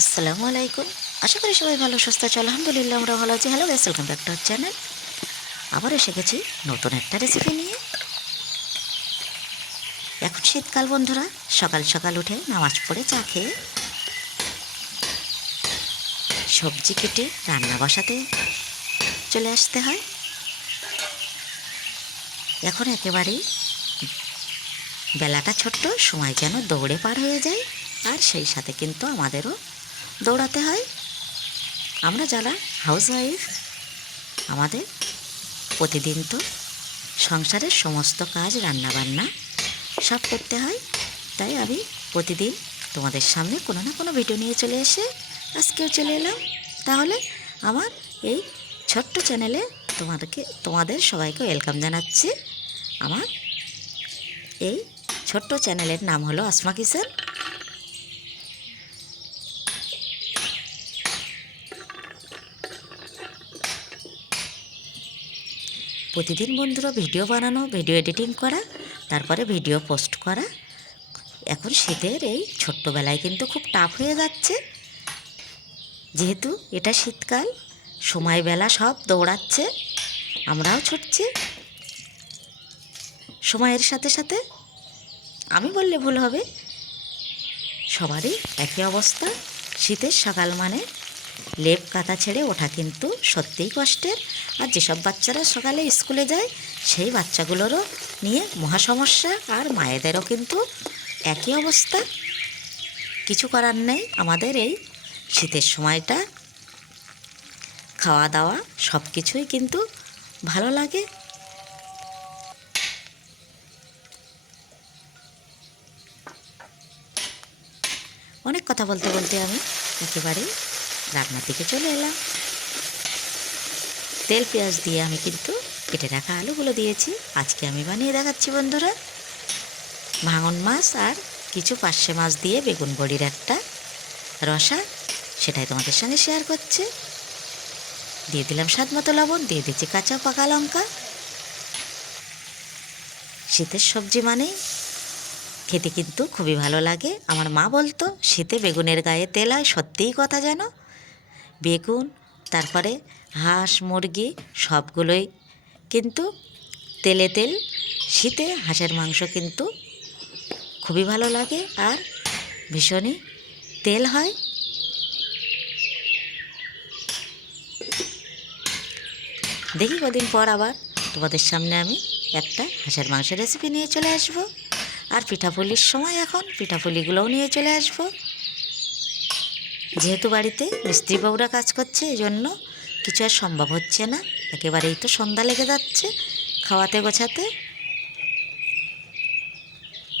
আসসালামু আলাইকুম। আশা করি সবাই ভালো, সুস্থ আছে। আলহামদুলিল্লাহ আমরা ভালো আছি। Hello guys welcome back to channel আবার এসে গেছি নতুন একটা রেসিপি নিয়ে। এখন শীতকাল বন্ধুরা, সকাল সকাল উঠে নামাজ পড়ে চা খেয়ে সবজি কেটে রান্না বসাতে চলে আসতে হয়। এখন একেবারেই বেলাটা ছোট্ট, সময় যেন দৌড়ে পার হয়ে যায়। আর সেই সাথে কিন্তু আমাদেরও দৌড়াতে হয়। আমরা যারা হাউস ওয়াইফ আমাদের প্রতিদিন তো সংসারের সমস্ত কাজ, রান্নাবান্না সব করতে হয়। তাই আমি প্রতিদিন তোমাদের সামনে কোনো না কোনো ভিডিও নিয়ে চলে এসে আজকেও চলে এলাম। তাহলে আমার এই ছোট্ট চ্যানেলে তোমাদেরকে, তোমাদের সবাইকে ওয়েলকাম জানাচ্ছি। আমার এই ছোট্ট চ্যানেলের নাম হলো আসমা কিচেন প্রতিদিন বন্ধুরা ভিডিও বানানো ভিডিও এডিটিং করা, তারপরে ভিডিও পোস্ট করা। এখন শীতের এই ছোট্টবেলায় কিন্তু খুব টাফ হয়ে যাচ্ছে। যেহেতু এটা শীতকাল, সময়বেলা সব দৌড়াচ্ছে, আমরাও ছুটছি। সময়ের সাথে সাথে আমি বললে ভুল হবে। সবারই একই অবস্থা, শীতের সকাল মানে লেপ কাতা ছেড়ে ওঠা কিন্তু সত্যিই কষ্টের। আর যেসব বাচ্চারা সকালে স্কুলে যায়, সেই বাচ্চাগুলোরও নিয়ে মহা সমস্যা আর মায়েদেরও কিন্তু একই অবস্থা। কিছু করার নেই আমাদের এই শীতের সময়টা। খাওয়া দাওয়া সব কিছুই কিন্তু ভালো লাগে। অনেক কথা বলতে বলতে আমি একেবারে রান্নার দিকে চলে এলাম। তেল, পেঁয়াজ দিয়ে আমি কিন্তু কেটে রাখা আলুগুলো দিয়েছি। আজকে আমি বানিয়ে দেখাচ্ছি বন্ধুরা। ভাঙন মাছ আর কিছু পার্শে মাছ দিয়ে বেগুন বড়ির একটা রসা, সেটাই তোমাদের সঙ্গে শেয়ার করছে। দিয়ে দিলাম স্বাদ মতো লবণ, দিয়ে দিচ্ছি কাঁচা পাকা লঙ্কা। শীতের সবজি মানেই খেতে কিন্তু খুবই ভালো লাগে। আমার মা বলতো, শীতে বেগুনের গায়ে তেল হয়, সত্যিই কথা যেন বেগুন, তারপরে হাঁস, মুরগি সবগুলোই কিন্তু তেলে তেল শীতে হাঁসের মাংস কিন্তু খুবই ভালো লাগে আর ভীষণই তেল হয়। দেখি কদিন পর আবার তোমাদের সামনে আমি একটা হাঁসের মাংসের রেসিপি নিয়ে চলে আসব। আর পিঠাপুলির সময় এখন পিঠাপুলিগুলোও নিয়ে চলে আসব। যেহেতু বাড়িতে মিস্ত্রি বাবুরা কাজ করছে এই জন্য কিছু আর সম্ভব হচ্ছে না। একেবারেই তো সন্ধ্যা লেগে যাচ্ছে, খাওয়াতে গোছাতে।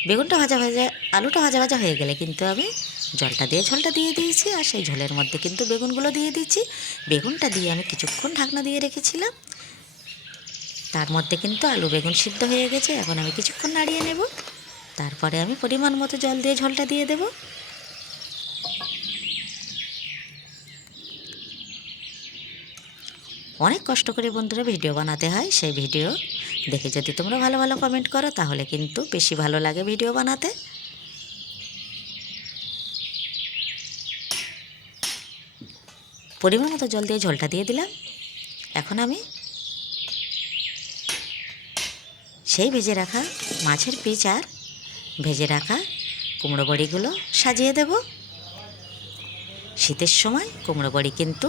বেগুনটা ভাজা ভাজা, আলুটা ভাজা ভাজা হয়ে গেলে কিন্তু আমি জলটা দিয়ে, ঝোলটা দিয়ে দিয়েছি, আর সেই ঝোলের মধ্যে কিন্তু বেগুনগুলো দিয়ে দিয়েছি। বেগুনটা দিয়ে আমি কিছুক্ষণ ঢাকনা দিয়ে রেখেছিলাম। তার মধ্যে কিন্তু আলু বেগুন সিদ্ধ হয়ে গেছে, এখন আমি কিছুক্ষণ নাড়িয়ে নেব। তারপরে আমি পরিমাণ মতো জল দিয়ে ঝোলটা দিয়ে দেব। অনেক কষ্ট করে বন্ধুরা ভিডিও বানাতে হয়, সেই ভিডিও দেখে যদি তোমরা ভালো ভালো কমেন্ট করো, তাহলে কিন্তু বেশি ভালো লাগে ভিডিও বানাতে। পরিমাণ মতো জল দিয়ে ঝোলটা দিয়ে দিলাম। এখন আমি সেই ভেজে রাখা মাছের পিচ আর ভেজে রাখা কুমড়ো বড়িগুলো সাজিয়ে দেব। শীতের সময় কুমড়ো বড়ি কিন্তু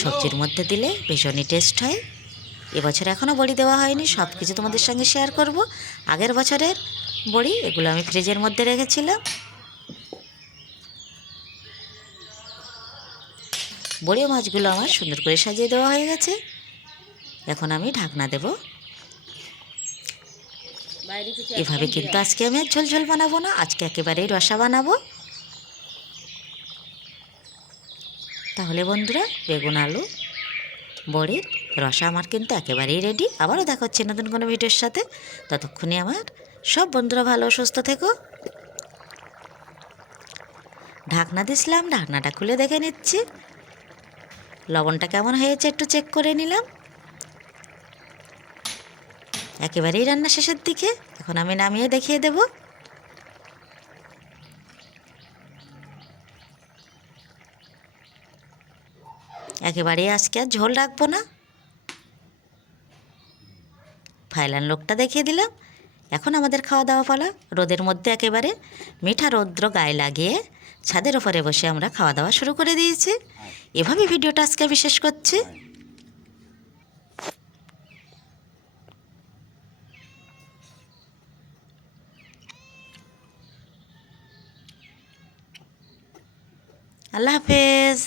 সবজির মধ্যে দিলে ভীষণই টেস্ট হয়। এবছর এখনও বড়ি দেওয়া হয়নি সব কিছু তোমাদের সঙ্গে শেয়ার করব। আগের বছরের বড়ি, এগুলো আমি ফ্রিজের মধ্যে রেখেছিলাম। বড়ি মাছগুলো আমার সুন্দর করে সাজিয়ে দেওয়া হয়ে গেছে। এখন আমি ঢাকনা দেব। এভাবে কিন্তু আজকে আমি ঝোল ঝোল বানাবো না, আজকে একেবারেই রসা বানাবো। তাহলে বন্ধুরা, বেগুন আলু, বড়ির রসা আমার কিন্তু একেবারেই রেডি আবারও দেখা হচ্ছে নতুন কোনো ভিডিওর সাথে। ততক্ষণে আমার সব বন্ধুরা ভালো, সুস্থ থেকো। ঢাকনা দিছিলাম, ঢাকনাটা খুলে দেখে নিচ্ছি। লবণটা কেমন হয়েছে একটু চেক করে নিলাম। একেবারেই রান্না শেষের দিকে। এখন আমি নামিয়ে দেখিয়ে দেব। একেবারেই আজকে আর ঝোল রাখব না। ফাইলান লোকটা দেখিয়ে দিলাম। এখন আমাদের খাওয়া দাওয়া পালা। রোদের মধ্যে একেবারে মিঠা রৌদ্র গায়ে লাগিয়ে ছাদের ওপরে বসে আমরা খাওয়া দাওয়া শুরু করে দিয়েছি। এভাবে ভিডিওটা আজকে বিশেষ করছি। আল্লাহ হাফেজ।